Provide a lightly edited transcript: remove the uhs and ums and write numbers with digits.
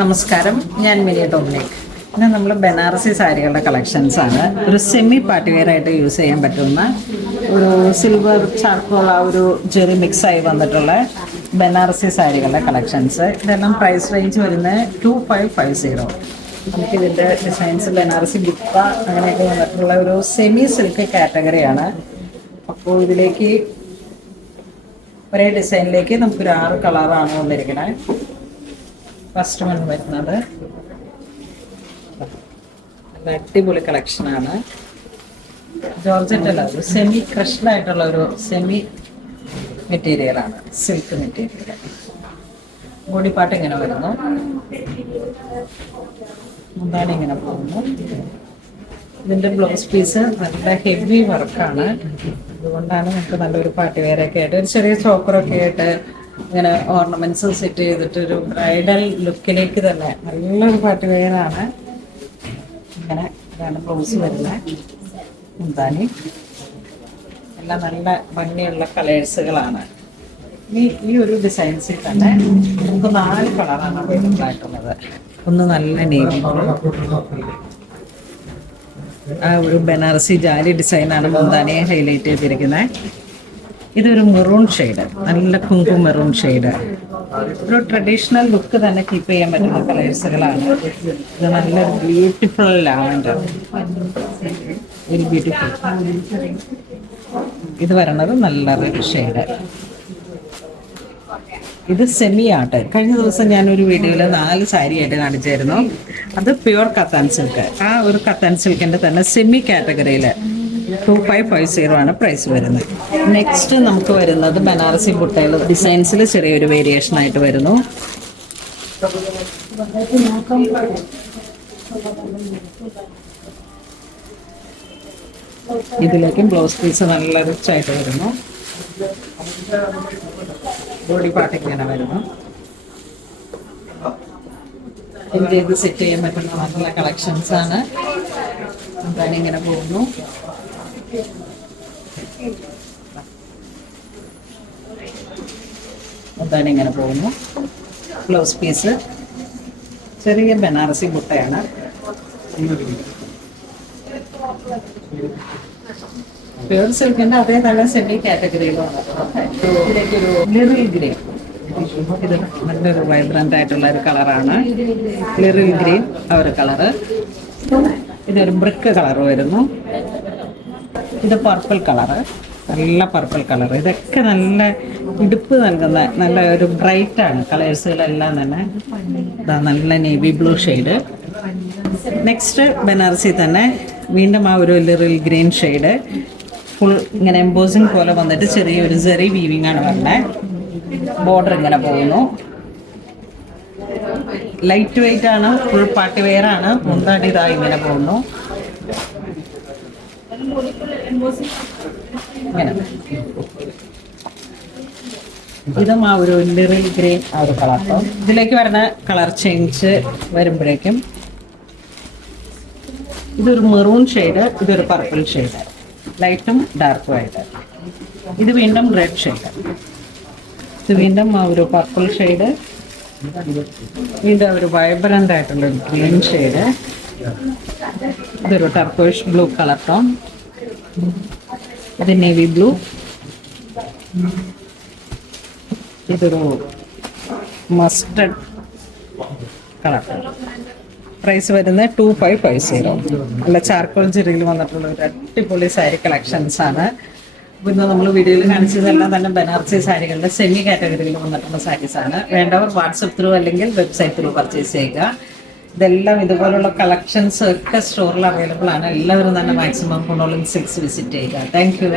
നമസ്കാരം, ഞാൻ mini Dominic. ഇന്ന് നമ്മൾ ബനാറസി സാരികളുടെ കളക്ഷൻസ് ആണ്. ഒരു സെമി പാർട്ടി വെയർ ആയിട്ട് യൂസ് ചെയ്യാൻ പറ്റുന്ന ഒരു സിൽവർ ചാർക്കോൾ ആ ഒരു ജെറി മിക്സ് ആയി വന്നിട്ടുള്ള ബനാറസി സാരികളുടെ കളക്ഷൻസ്. ഇതെല്ലാം പ്രൈസ് റേഞ്ച് വരുന്നത് 2550. നമുക്കിതിൻ്റെ ഡിസൈൻസ് ബനാറസി ബുക്ക അങ്ങനെയൊക്കെ വന്നിട്ടുള്ള ഒരു സെമി സിൽക്ക് കാറ്റഗറിയാണ്. അപ്പോൾ ഇതിലേക്ക് ഒരേ ഡിസൈനിലേക്ക് നമുക്കൊരു 6 കളറാണ് വന്നിരിക്കുന്നത്. ഫസ്റ്റ് വൺ വരുന്നത് നല്ല അടിപൊളി കളക്ഷനാണ്. ജോർജറ്റ് അല്ല, ഒരു സെമി ക്രഷ്ഡ് ആയിട്ടുള്ള ഒരു സെമി മെറ്റീരിയലാണ്, സിൽക്ക് മെറ്റീരിയൽ. ബോഡി പാർട്ട് ഇങ്ങനെ വരുന്നു, മുന്താണി ഇങ്ങനെ പോകുന്നു. ഇതിൻ്റെ ബ്ലൗസ് പീസ് നല്ല ഹെവി വർക്കാണ്. അതുകൊണ്ടാണ് നമുക്ക് നല്ലൊരു പാർട്ടി വെയറൊക്കെ ആയിട്ട് ഒരു ചെറിയ ചോക്കറൊക്കെ ആയിട്ട് ഇങ്ങനെ ഓർണമെന്റ്സ് സെറ്റ് ചെയ്തിട്ട് ഒരു ബ്രൈഡൽ ലുക്കിലേക്ക് തന്നെ നല്ലൊരു പാർട്ടി വെയറാണ്. ഇങ്ങനെ ഇതാണ് ബ്ലൗസ് വരുന്നത്. മുന്താണി എല്ലാം നല്ല ഭംഗിയുള്ള കളേഴ്സുകളാണ്. ഈ ഒരു ഡിസൈൻസിൽ തന്നെ നമുക്ക് 4 കളറാണ് അവൈലബിൾ ആയിട്ടുള്ളത്. ഒന്ന് നല്ല നേവി ആ ഒരു ബനാറസി ജാലി ഡിസൈനാണ് മുന്താനിയെ ഹൈലൈറ്റ് ചെയ്തിരിക്കുന്നത്. ഇതൊരു മെറൂൺ ഷെയ്ഡ്, നല്ല കുങ്കും മെറൂൺ ഷെയ്ഡ്. ഒരു ട്രഡീഷണൽ ലുക്ക് തന്നെ കീപ്പ് ചെയ്യാൻ പറ്റുന്ന കളേഴ്സുകളാണ്. ഇത് നല്ലൊരു ബ്യൂട്ടിഫുൾ ലാവൻഡർ, വെരി ബ്യൂട്ടിഫുൾ. ഇത് വരണത് നല്ല റെഡ് ഷെയ്ഡ്. ഇത് സെമി ആർട്ട്. കഴിഞ്ഞ ദിവസം ഞാനൊരു വീഡിയോയിൽ 4 സാരി ആയിട്ട് കാണിച്ചായിരുന്നു. അത് പ്യുവർ കത്താൻ സിൽക്ക്. ആ ഒരു കത്താൻ സിൽക്കിൻ്റെ തന്നെ സെമി കാറ്റഗറിയിൽ 2550 ആണ് പ്രൈസ് വരുന്നത്. നെക്സ്റ്റ് നമുക്ക് വരുന്നത് ബനാറസി ബുട്ടയിൽ ഡിസൈൻസിൽ ചെറിയൊരു വേരിയേഷൻ ആയിട്ട് വരുന്നു. ഇതിലേക്കും ബ്ലൗസ് പീസ് നല്ല റിച്ച് ആയിട്ട് വരുന്നു. ബോഡി പാർട്ട് ഇങ്ങനെ വരുന്നു. ചെയ്ത് സെറ്റ് ചെയ്യാൻ പറ്റുന്ന നല്ല കളക്ഷൻസ് ആണ്. എന്താണ് ഇങ്ങനെ പോകുന്നു. എന്താണ് ഇങ്ങനെ പോകുന്നു. ബ്ലൗസ് പീസ് ചെറിയ ബനാറസി ബുട്ടയാണ്. പ്യൂർ സിൽക്കിന്റെ അതേ നല്ല സെമി കാറ്റഗറിയിലാണ്. ഇതിലേക്കൊരു ലിറിൽ ഗ്രീൻ, ഇത് നല്ലൊരു വൈബ്രന്റ് ആയിട്ടുള്ള ഒരു കളറാണ്. ലിറിൽ ഗ്രീൻ ആ ഒരു കളറ്. ഇതൊരു ബ്രിക്ക് കളർ വരുന്നു. ഇത് പർപ്പിൾ കളറ്, നല്ല പർപ്പിൾ കളർ. ഇതൊക്കെ നല്ല ഇടുപ്പ് നൽകുന്ന നല്ല ഒരു ബ്രൈറ്റ് ആണ് കളേഴ്സുകളെല്ലാം തന്നെ. ഇതാ നല്ല navy blue shade. Next Banarasi തന്നെ വീണ്ടും ആ ഒരു ലിറിൽ ഗ്രീൻ ഷെയ്ഡ്. ഫുൾ ഇങ്ങനെ എംബോസിങ് പോലെ വന്നിട്ട് ചെറിയൊരു സെറി വീവിംഗ് ആണ് വരുന്നത്. ബോർഡർ ഇങ്ങനെ പോകുന്നു. ലൈറ്റ് വെയിറ്റ് ആണ്, ഫുൾ പാർട്ടി വെയർ ആണ്. മുന്താടി ഇതാ ഇങ്ങനെ പോകുന്നു. ഇങ്ങനെ ഇതും ആ ഒരു ലിറിൽ ഗ്രീൻ ആ ഒരു കളർ. ഇതിലേക്ക് വരുന്ന കളർ ചേഞ്ച് വരുമ്പോഴേക്കും ഇതൊരു മെറൂൺ ഷെയ്ഡ്, ഇതൊരു പർപ്പിൾ ഷെയ്ഡ്, ലൈറ്റും ഡാർക്കും ആയിട്ട്. ഇത് വീണ്ടും റെഡ് ഷെയ്ഡ്, ഇത് വീണ്ടും ആ ഒരു പർപ്പിൾ ഷെയ്ഡ്, വീണ്ടും ഒരു വൈബ്രന്റ് ആയിട്ടുള്ള ഗ്രീൻ ഷെയ്ഡ്. ഇതൊരു ടർക്കോയിഷ് ബ്ലൂ കളർ ടോൺ, ഇത് നേവി ബ്ലൂ, ഇതൊരു മസ്റ്റർഡ് കളർ. പ്രൈസ് വരുന്നത് 2550. അല്ല ചാർക്കോൾ ജെറിയിൽ വന്നിട്ടുള്ള ഒരു അടിപൊളി സാരി കളക്ഷൻസ് ആണ്. അപ്പോൾ ഇന്ന് നമ്മൾ വീഡിയോയിൽ കാണിച്ചതെല്ലാം തന്നെ ബനാറസി സാരികളുടെ സെമി കാറ്റഗറിയിൽ വന്നിട്ടുള്ള സാരീസ് ആണ്. വേണ്ടവർ വാട്സപ്പ് ത്രൂ അല്ലെങ്കിൽ വെബ്സൈറ്റ് ത്രൂ പർച്ചേസ് ചെയ്യുക. ഇതെല്ലാം ഇതുപോലുള്ള കളക്ഷൻസ് ഒക്കെ സ്റ്റോറിൽ അവൈലബിൾ ആണ്. എല്ലാവരും തന്നെ മാക്സിമം കുണോളിൻ സിൽക്സ് വിസിറ്റ് ചെയ്യുക. Thank you.